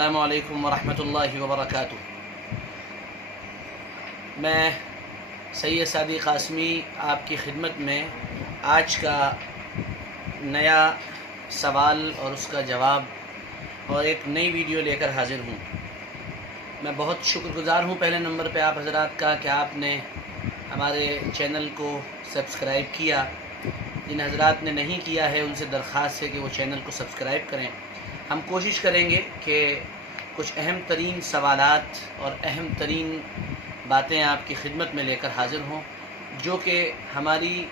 السلام علیکم ورحمۃ اللہ وبرکاتہ۔ میں سید سعدی قاسمی آپ کی خدمت میں آج کا نیا سوال اور اس کا جواب اور ایک نئی ویڈیو لے کر حاضر ہوں۔ میں بہت شکر گزار ہوں پہلے نمبر پہ آپ حضرات کا کہ آپ نے ہمارے چینل کو سبسکرائب کیا۔ جن حضرات نے نہیں کیا ہے ان سے درخواست ہے کہ وہ چینل کو سبسکرائب کریں۔ ہم کوشش کریں گے کہ کچھ اہم ترین سوالات اور اہم ترین باتیں آپ کی خدمت میں لے کر حاضر ہوں، جو کہ ہماری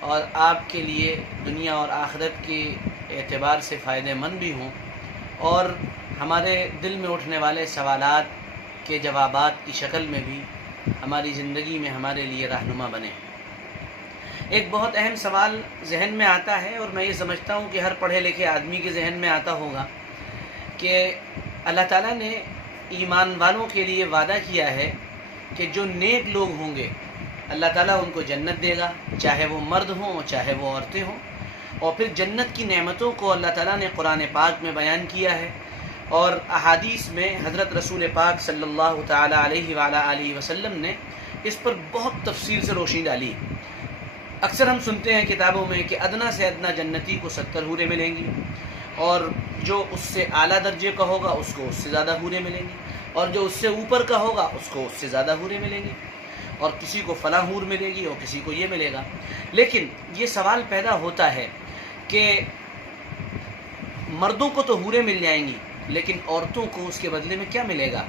اور آپ کے لیے دنیا اور آخرت کے اعتبار سے فائدہ مند بھی ہوں، اور ہمارے دل میں اٹھنے والے سوالات کے جوابات کی شکل میں بھی ہماری زندگی میں ہمارے لیے رہنما بنے۔ ایک بہت اہم سوال ذہن میں آتا ہے، اور میں یہ سمجھتا ہوں کہ ہر پڑھے لکھے آدمی کے ذہن میں آتا ہوگا کہ اللہ تعالیٰ نے ایمان والوں کے لیے وعدہ کیا ہے کہ جو نیک لوگ ہوں گے اللہ تعالیٰ ان کو جنت دے گا، چاہے وہ مرد ہوں چاہے وہ عورتیں ہوں۔ اور پھر جنت کی نعمتوں کو اللہ تعالیٰ نے قرآن پاک میں بیان کیا ہے، اور احادیث میں حضرت رسول پاک صلی اللہ تعالیٰ علیہ وآلہ وسلم نے اس پر بہت تفصیل سے روشنی ڈالی۔ اکثر ہم سنتے ہیں کتابوں میں کہ ادنا سے ادنا جنتی کو 70 حوریں ملیں گی، اور جو اس سے اعلیٰ درجے کا ہوگا اس کو اس سے زیادہ حوریں ملیں گی، اور جو اس سے اوپر کا ہوگا اس کو اس سے زیادہ حوریں ملیں گی، اور کسی کو فلاں حور ملے گی اور کسی کو یہ ملے گا۔ لیکن یہ سوال پیدا ہوتا ہے کہ مردوں کو تو حوریں مل جائیں گی، لیکن عورتوں کو اس کے بدلے میں کیا ملے گا؟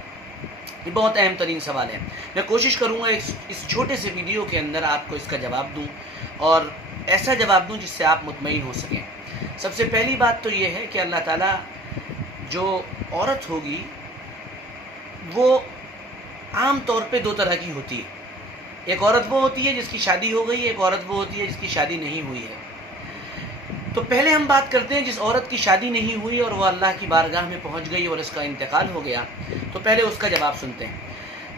یہ بہت اہم ترین سوال ہے۔ میں کوشش کروں گا اس چھوٹے سے ویڈیو کے اندر آپ کو اس کا جواب دوں، اور ایسا جواب دوں جس سے آپ مطمئن ہو سکیں۔ سب سے پہلی بات تو یہ ہے کہ اللہ تعالیٰ جو عورت ہوگی وہ عام طور پہ دو طرح کی ہوتی ہے۔ ایک عورت وہ ہوتی ہے جس کی شادی ہو گئی، ایک عورت وہ ہوتی ہے جس کی شادی نہیں ہوئی ہے۔ تو پہلے ہم بات کرتے ہیں جس عورت کی شادی نہیں ہوئی اور وہ اللہ کی بارگاہ میں پہنچ گئی اور اس کا انتقال ہو گیا، تو پہلے اس کا جواب سنتے ہیں۔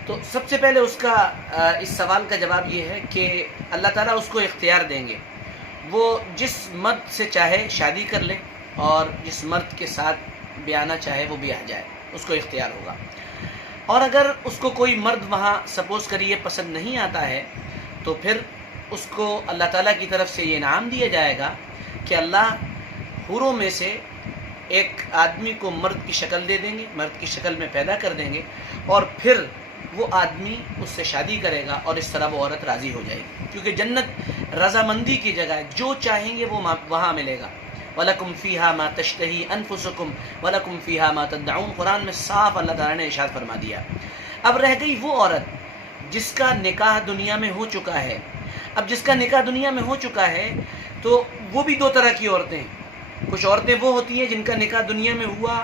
تو سب سے پہلے اس سوال کا جواب یہ ہے کہ اللہ تعالیٰ اس کو اختیار دیں گے، وہ جس مرد سے چاہے شادی کر لے اور جس مرد کے ساتھ بیانا چاہے وہ بیاہ جائے، اس کو اختیار ہوگا۔ اور اگر اس کو کوئی مرد وہاں سپوز کریے پسند نہیں آتا ہے، تو پھر اس کو اللہ تعالیٰ کی طرف سے یہ انعام دیا جائے گا کہ اللہ حوروں میں سے ایک آدمی کو مرد کی شکل دے دیں گے، مرد کی شکل میں پیدا کر دیں گے، اور پھر وہ آدمی اس سے شادی کرے گا، اور اس طرح وہ عورت راضی ہو جائے گی، کیونکہ جنت رضامندی کی جگہ ہے۔ جو چاہیں گے وہ وہاں ملے گا۔ وَلَكُمْ فِيهَا مَا تَشْتَهِي أَنفُسُكُمْ وَلَكُمْ فِيهَا مَا تَدَّعُونَ، قرآن میں صاف اللہ تعالیٰ نے ارشاد فرما دیا۔ اب رہ گئی وہ عورت جس کا نکاح دنیا میں ہو چکا ہے۔ اب جس کا نکاح دنیا میں ہو چکا ہے تو وہ بھی دو طرح کی عورتیں ہیں۔ کچھ عورتیں وہ ہوتی ہیں جن کا نکاح دنیا میں ہوا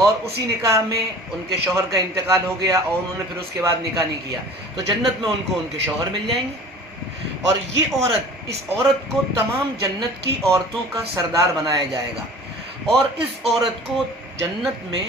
اور اسی نکاح میں ان کے شوہر کا انتقال ہو گیا اور انہوں نے پھر اس کے بعد نکاح نہیں کیا، تو جنت میں ان کو ان کے شوہر مل جائیں گے۔ اور یہ عورت، اس عورت کو تمام جنت کی عورتوں کا سردار بنایا جائے گا، اور اس عورت کو جنت میں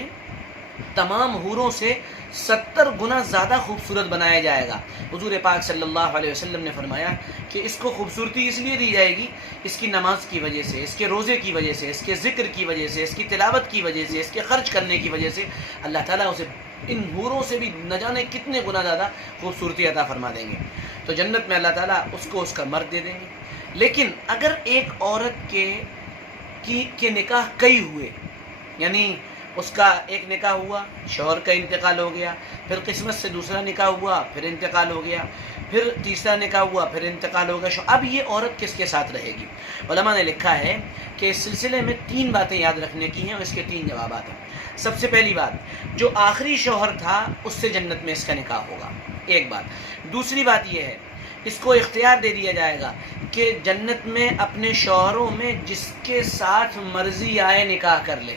تمام حوروں سے 70 گنا زیادہ خوبصورت بنایا جائے گا۔ حضور پاک صلی اللہ علیہ وسلم نے فرمایا کہ اس کو خوبصورتی اس لیے دی جائے گی، اس کی نماز کی وجہ سے، اس کے روزے کی وجہ سے، اس کے ذکر کی وجہ سے، اس کی تلاوت کی وجہ سے، اس کے خرچ کرنے کی وجہ سے اللہ تعالیٰ اسے ان حوروں سے بھی نہ جانے کتنے گنا زیادہ خوبصورتی عطا فرما دیں گے۔ تو جنت میں اللہ تعالیٰ اس کو اس کا مرد دے دیں گے۔ لیکن اگر ایک عورت کے نکاح کئی ہوئے، یعنی اس کا ایک نکاح ہوا، شوہر کا انتقال ہو گیا، پھر قسمت سے دوسرا نکاح ہوا، پھر انتقال ہو گیا، پھر تیسرا نکاح ہوا، پھر انتقال ہو گیا، اب یہ عورت کس کے ساتھ رہے گی؟ علماء نے لکھا ہے کہ اس سلسلے میں 3 باتیں یاد رکھنے کی ہیں، اور اس کے 3 جوابات ہیں۔ سب سے پہلی بات، جو آخری شوہر تھا اس سے جنت میں اس کا نکاح ہوگا، ایک بات۔ دوسری بات یہ ہے، اس کو اختیار دے دیا جائے گا کہ جنت میں اپنے شوہروں میں جس کے ساتھ مرضی آئے نکاح کر لے،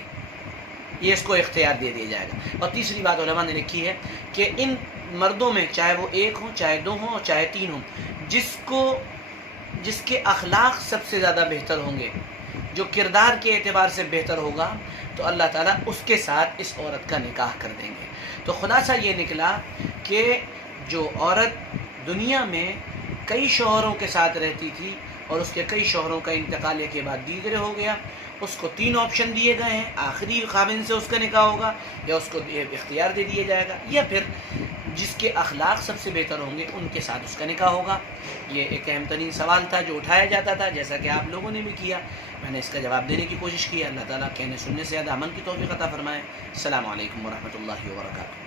یہ اس کو اختیار دے دیا جائے گا۔ اور تیسری بات علماء نے لکھی ہے کہ ان مردوں میں چاہے وہ 1 ہوں، چاہے 2 ہوں، اور چاہے 3 ہوں، جس کے اخلاق سب سے زیادہ بہتر ہوں گے، جو کردار کے اعتبار سے بہتر ہوگا، تو اللہ تعالیٰ اس کے ساتھ اس عورت کا نکاح کر دیں گے۔ تو خلاصہ یہ نکلا کہ جو عورت دنیا میں کئی شوہروں کے ساتھ رہتی تھی، اور اس کے کئی شوہروں کا انتقال کے بعد دیگر ہو گیا، اس کو 3 آپشن دیے گئے ہیں، آخری خاوند سے اس کا نکاح ہوگا، یا اس کو اختیار دے دیا جائے گا، یا پھر جس کے اخلاق سب سے بہتر ہوں گے ان کے ساتھ اس کا نکاح ہوگا۔ یہ ایک اہم ترین سوال تھا جو اٹھایا جاتا تھا، جیسا کہ آپ لوگوں نے بھی کیا، میں نے اس کا جواب دینے کی کوشش کی۔ اللہ تعالیٰ کہنے سننے سے زیادہ عمل کی توفیق عطا فرمائے۔ السلام علیکم ورحمۃ اللہ وبرکاتہ۔